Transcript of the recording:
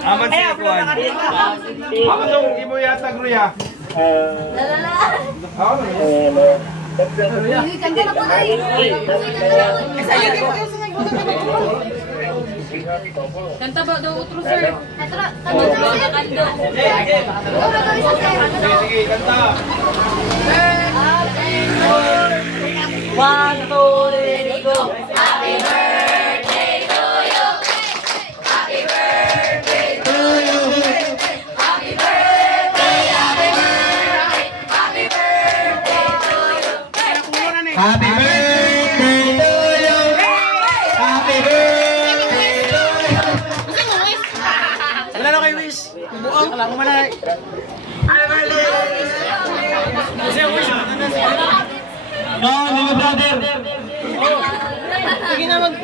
Aman siya kuhan. Ako nung imo yata gruya. Kanta na po na kanta ba daw utro sir? Kanta na Sige, kanta. 1, 2, 3, go! Happy birthday to you. Happy birthday to you. Happy birthday, happy birthday. Happy birthday to you. Happy birthday to you. Happy birthday to you. Wala na kay Wish. Buong. Wala mo manay. Happy birthday. Kasi Wish. No, mga brother. Sige na mag...